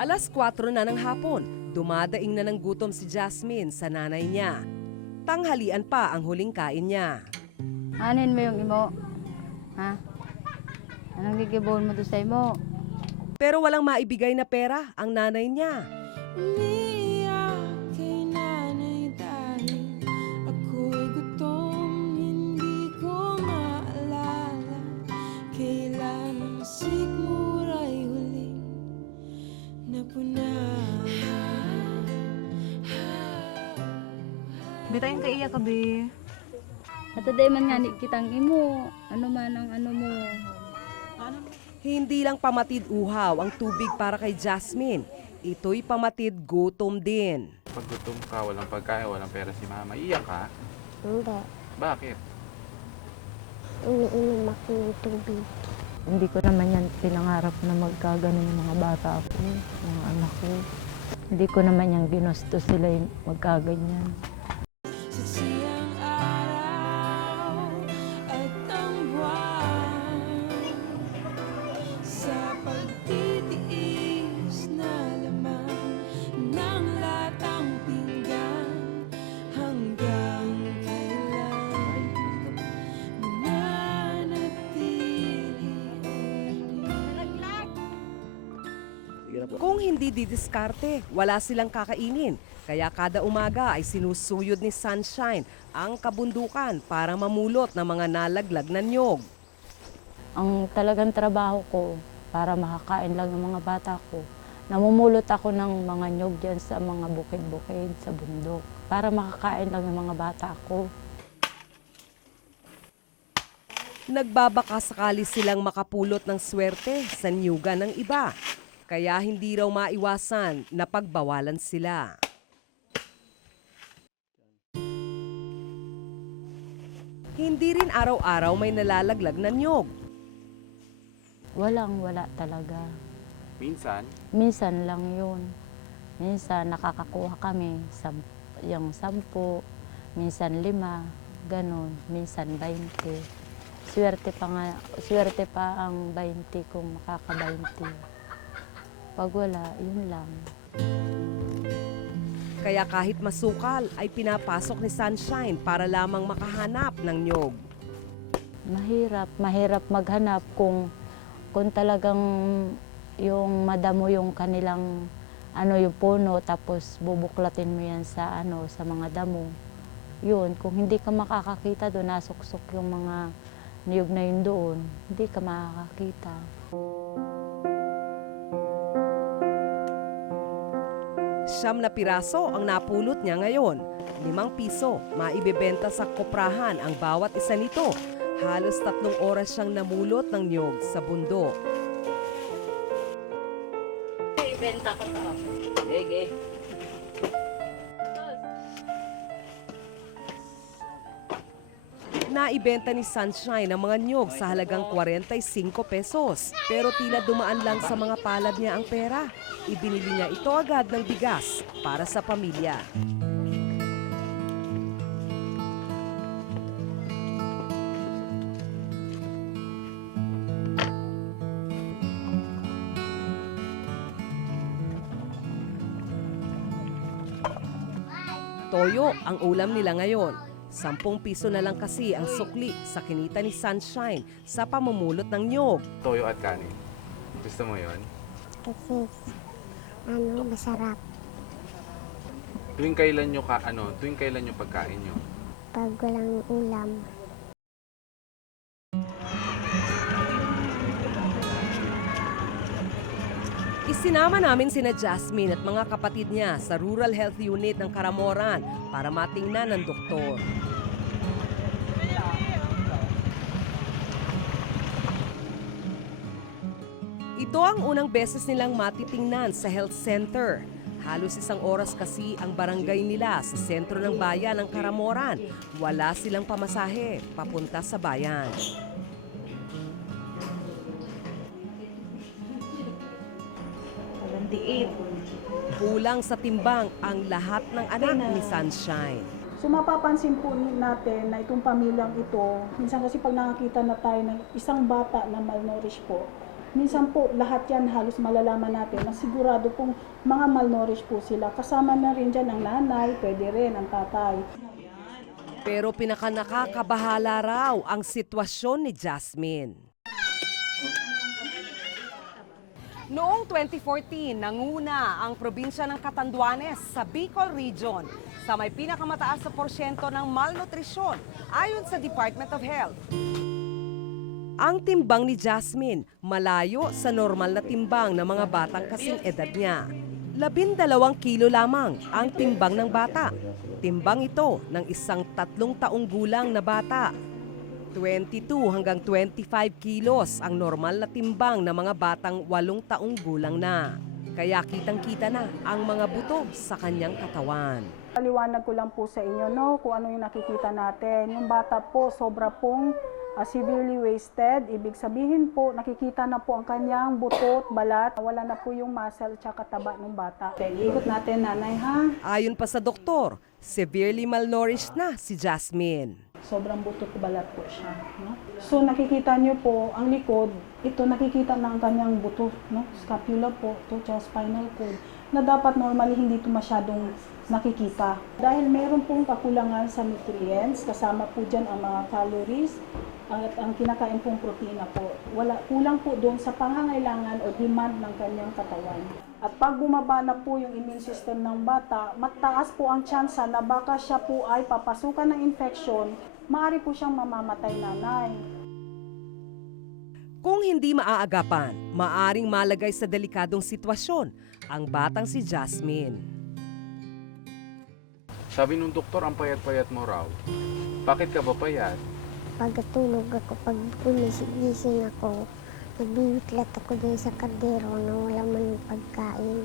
Alas 4 na ng hapon, dumadaing na ng gutom si Jasmine sa nanay niya. Tanghalian pa ang huling kain niya. Anin mo yung imo? Ha? Anong gigibon mo doon sa imo? Pero walang maibigay na pera ang nanay niya. Umiiyak kay nanay dahil ako'y gutom. Hindi ko maalala kailan ang sigmuray huling napunan. Bitayin kay iya ka, be. At today man nga ni kitang imo. Ano man ang ano mo. Hindi lang pamatid uhaw ang tubig para kay Jasmine. Ito'y pamatid gutom din. Pag gutom ka, walang pagkain, walang pera si mama, iyak ka? Hindi. Bakit? Umiinom ako ng tubig. Hindi ko naman yan pinangarap na magkaganon yung mga bata ko, mga anak ko. Hindi ko naman yan ginusto sila yung magkaganyan. Sa siyang araw at ang buwan, sa pagtitiis na laman ng latang pinggan, hanggang kailan mananatili. Kung hindi didiskarte, wala silang kakainin. Kaya kada umaga ay sinusuyod ni Sunshine ang kabundukan para mamulot ng mga nalaglag na niyog. Ang talagang trabaho ko para makakain lang ng mga bata ko, namumulot ako ng mga nyog dyan sa mga bukid-bukid, sa bundok, para makakain lang ng mga bata ko. Nagbabaka sakali silang makapulot ng swerte sa niyugan ng iba. Kaya hindi raw maiwasan na pagbawalan sila. Hindi rin araw-araw may nalalaglag na niyog. Wala talaga. Minsan, Minsan lang yun. Minsan nakakakuha kami, yung 10, minsan 5, ganon, minsan 20. Swerte pa ang 20 kung makaka-20. Pag wala, yun lang. Kaya kahit masukal ay pinapasok ni Sunshine para lamang makahanap ng niyog. Mahirap maghanap kung talagang yung madamo yung kanilang yung puno, tapos bubuklatin mo yan sa sa mga damo. Yun, kung hindi ka makakakita doon, nasuksok yung mga niyog na yun doon, hindi ka makakakita. Siyam na piraso ang napulot niya ngayon. 5 piso, maibebenta sa koprahan ang bawat isa nito. Halos 3 oras siyang namulot ng niyog sa bundok. Ibenta ko to. Sige. Naibenta ni Sunshine ang mga niyog sa halagang 45 pesos. Pero tila dumaan lang sa mga palad niya ang pera. Ibinili niya ito agad ng bigas para sa pamilya. Toyo ang ulam nila ngayon. 10 piso na lang kasi ang sukli sa kinita ni Sunshine sa pamumulot ng niyog. toyo at kanin. Gusto mo yon? Kasi, masarap. Tuwing kailan nyo pagkain nyo? Pag walang ulam. Isinama namin sina Jasmine at mga kapatid niya sa Rural Health Unit ng Karamoran para matingnan ng doktor. Ito ang unang beses nilang matitingnan sa health center. Halos 1 oras kasi ang barangay nila sa sentro ng bayan ng Karamoran. Wala silang pamasahe papunta sa bayan. Kulang sa timbang ang lahat ng anak ni Sunshine. So mapapansin po natin na itong pamilyang ito, minsan kasi pag nakakita na tayo ng isang bata na malnourished po, Minsan po, lahat yan halos malalaman natin na sigurado pong mga malnourished po sila. Kasama na rin dyan ang nanay, pwede rin ang tatay. Pero pinakanakakabahala raw ang sitwasyon ni Jasmine. Noong 2014, nanguna ang probinsya ng Catanduanes sa Bicol Region sa may pinakamataas na porsyento ng malnutrisyon ayon sa Department of Health. Ang timbang ni Jasmine malayo sa normal na timbang ng mga batang kasing edad niya. 12 kilo lamang ang timbang ng bata. Timbang ito ng isang 3 taong gulang na bata. 22 hanggang 25 kilos ang normal na timbang ng mga batang 8 taong gulang na. Kaya kitang-kita na ang mga buto sa kanyang katawan. Paliwanag ko lang po sa inyo, no, kung ano yung nakikita natin. Yung bata po, sobra pong severely wasted. Ibig sabihin po, nakikita na po ang kanyang butot, balat. Wala na po yung muscle at taba ng bata. Ikot natin, nanay, ha? Ayon pa sa doktor, severely malnourished na si Jasmine. Sobrang butot balat po siya. No? So nakikita niyo po, ang likod, ito nakikita na ang kanyang buto, no? Scapula po, ito, spinal cord, na dapat normally hindi ito masyadong nakikita. Dahil meron pong kakulangan sa nutrients, kasama po dyan ang mga calories, at ang kinakain pong protina po. Kulang po doon sa pangangailangan o demand ng kanyang katawan. At pag bumaba na po yung immune system ng bata, mataas po ang tsansa na baka siya po ay papasukan ng infection, maaari po siyang mamamatay, nanay. Kung hindi maaagapan, maaring malagay sa delikadong sitwasyon ang batang si Jasmine. Sabi nung doktor, ang payat-payat mo raw. Bakit ka ba payat? Pagkatulog ako, pag gumising ako, nagbibitlat ako din sa kaldero na wala man pagkain.